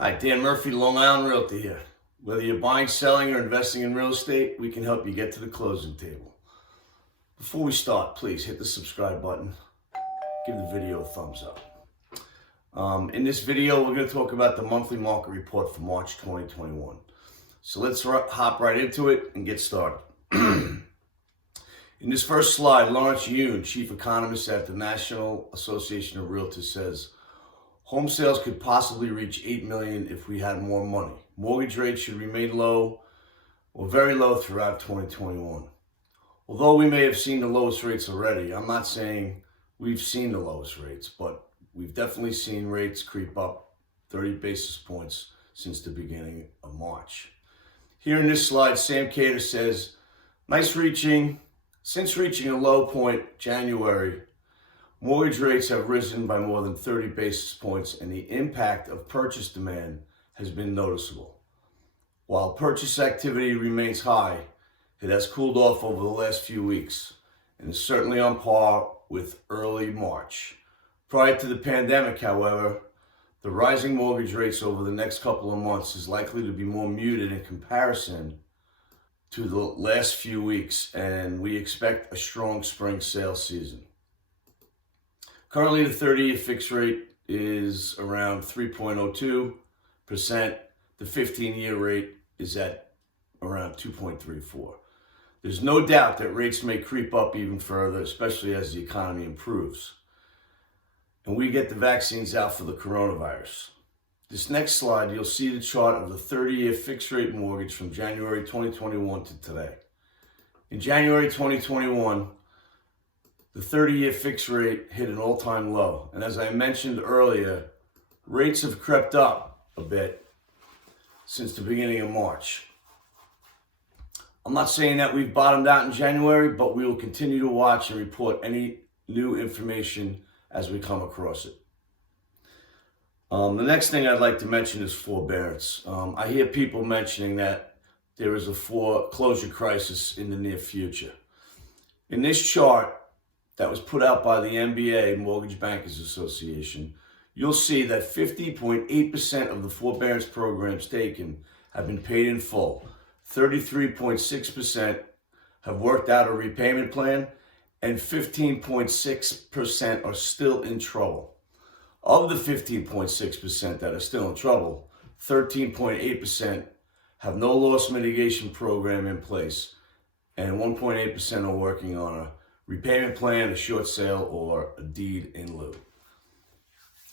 Hi, Dan Murphy, Long Island Realtor here. Whether you're buying, selling, or investing in real estate, we can help you get to the closing table. Before we start, please hit the subscribe button. Give the video a thumbs up. In this video, we're going to talk about the monthly market report for March 2021. So let's hop right into it and get started. In this first slide, Lawrence Yun, chief economist at the National Association of Realtors, says, home sales could possibly reach 8 million if we had more money. Mortgage rates should remain low or very low throughout 2021. Although we may have seen the lowest rates already, I'm not saying we've seen the lowest rates, but we've definitely seen rates creep up 30 basis points since the beginning of March. Here in this slide, Sam Cater says, since reaching a low point January, mortgage rates have risen by more than 30 basis points and the impact of purchase demand has been noticeable. While purchase activity remains high, it has cooled off over the last few weeks and is certainly on par with early March. Prior to the pandemic, however, the rising mortgage rates over the next couple of months is likely to be more muted in comparison to the last few weeks, and we expect a strong spring sales season. Currently, the 30-year fixed rate is around 3.02%. The 15-year rate is at around 2.34%. There's no doubt that rates may creep up even further, especially as the economy improves and we get the vaccines out for the coronavirus. This next slide, you'll see the chart of the 30-year fixed rate mortgage from January 2021 to today. In January 2021, the 30-year fixed rate hit an all-time low. And as I mentioned earlier, rates have crept up a bit since the beginning of March. I'm not saying that we've bottomed out in January, but we will continue to watch and report any new information as we come across it. The next thing I'd like to mention is forbearance. I hear people mentioning that there is a foreclosure crisis in the near future. In this chart that was put out by the MBA, Mortgage Bankers Association, you'll see that 50.8% of the forbearance programs taken have been paid in full. 33.6% have worked out a repayment plan, and 15.6% are still in trouble. Of the 15.6% that are still in trouble, 13.8% have no loss mitigation program in place, and 1.8% are working on a repayment plan, a short sale, or a deed in lieu.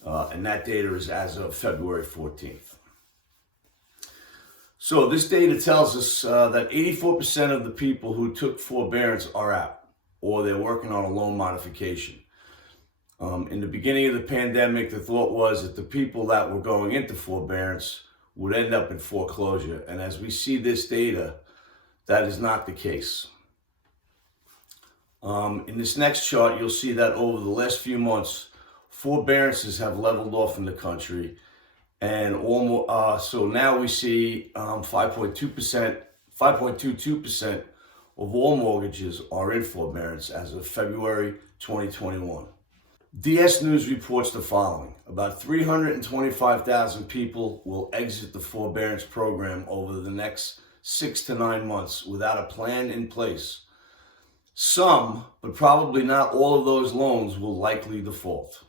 And that data is as of February 14th. So this data tells us that 84% of the people who took forbearance are out, or they're working on a loan modification. In the beginning of the pandemic, the thought was that the people that were going into forbearance would end up in foreclosure. And as we see this data, that is not the case. In this next chart, you'll see that over the last few months, forbearances have leveled off in the country. And so now we see 5.22% of all mortgages are in forbearance as of February 2021. DS News reports the following. About 325,000 people will exit the forbearance program over the next 6 to 9 months without a plan in place. Some, but probably not all of those loans will likely default.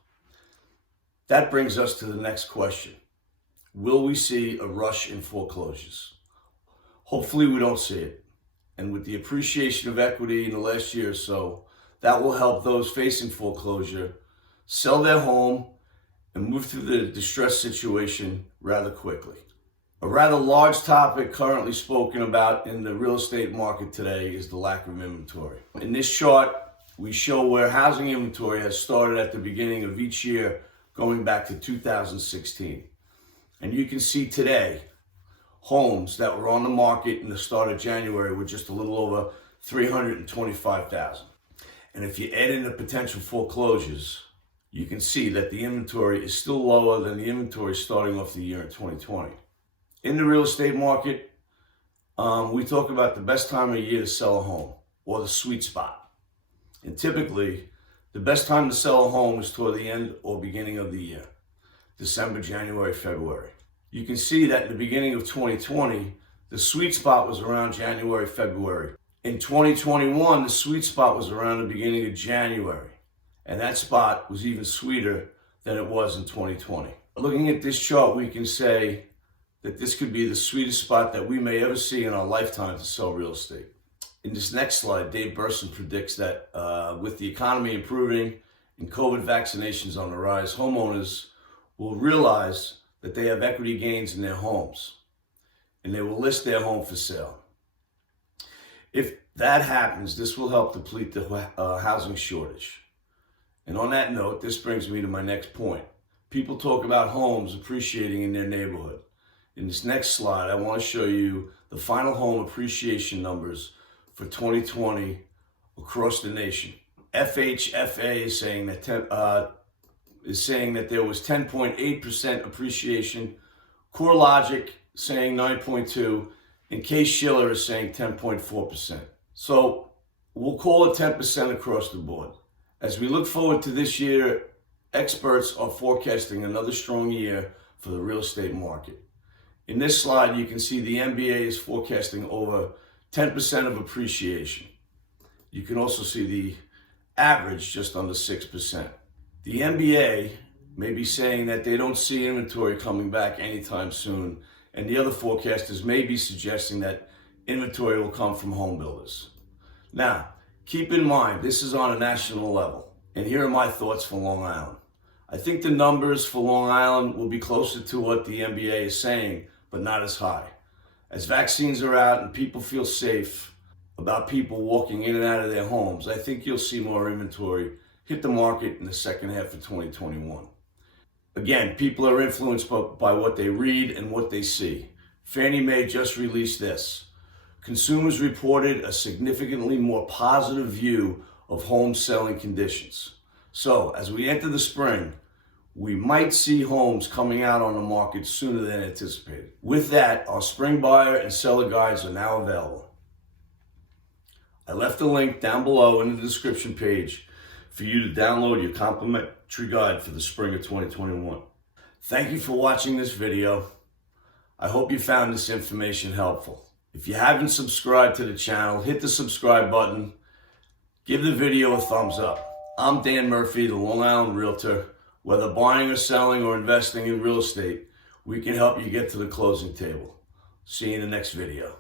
That brings us to the next question. Will we see a rush in foreclosures? Hopefully we don't see it. And with the appreciation of equity in the last year or so, that will help those facing foreclosure sell their home and move through the distressed situation rather quickly. A rather large topic currently spoken about in the real estate market today is the lack of inventory. In this chart, we show where housing inventory has started at the beginning of each year, going back to 2016. And you can see today, homes that were on the market in the start of January were just a little over 325,000. And if you add in the potential foreclosures, you can see that the inventory is still lower than the inventory starting off the year in 2020. In the real estate market, we talk about the best time of year to sell a home, or the sweet spot. And typically, the best time to sell a home is toward the end or beginning of the year. December, January, February. You can see that in the beginning of 2020, the sweet spot was around January, February. In 2021, the sweet spot was around the beginning of January, and that spot was even sweeter than it was in 2020. Looking at this chart, we can say that this could be the sweetest spot that we may ever see in our lifetime to sell real estate. In this next slide, Dave Burson predicts that with the economy improving and COVID vaccinations on the rise, homeowners will realize that they have equity gains in their homes and they will list their home for sale. If that happens, this will help deplete the housing shortage. And on that note, this brings me to my next point. People talk about homes appreciating in their neighborhood. In this next slide, I want to show you the final home appreciation numbers for 2020 across the nation. FHFA is saying that there was 10.8% appreciation. CoreLogic saying 9.2%, and Case-Shiller is saying 10.4%. So we'll call it 10% across the board. As we look forward to this year, experts are forecasting another strong year for the real estate market. In this slide, you can see the MBA is forecasting over 10% of appreciation. You can also see the average just under 6%. The MBA may be saying that they don't see inventory coming back anytime soon, and the other forecasters may be suggesting that inventory will come from home builders. Now, keep in mind, this is on a national level, and here are my thoughts for Long Island. I think the numbers for Long Island will be closer to what the MBA is saying, but not as high. As vaccines are out and people feel safe about people walking in and out of their homes, I think you'll see more inventory hit the market in the second half of 2021. Again, people are influenced by what they read and what they see. Fannie Mae just released this. Consumers reported a significantly more positive view of home selling conditions. So, as we enter the spring, we might see homes coming out on the market sooner than anticipated. With that, our spring buyer and seller guides are now available. I left a link down below in the description page for you to download your complimentary guide for the spring of 2021. Thank you for watching this video. I hope you found this information helpful. If you haven't subscribed to the channel, hit the subscribe button. Give the video a thumbs up. I'm Dan Murphy, the Long Island Realtor. Whether buying or selling or investing in real estate, we can help you get to the closing table. See you in the next video.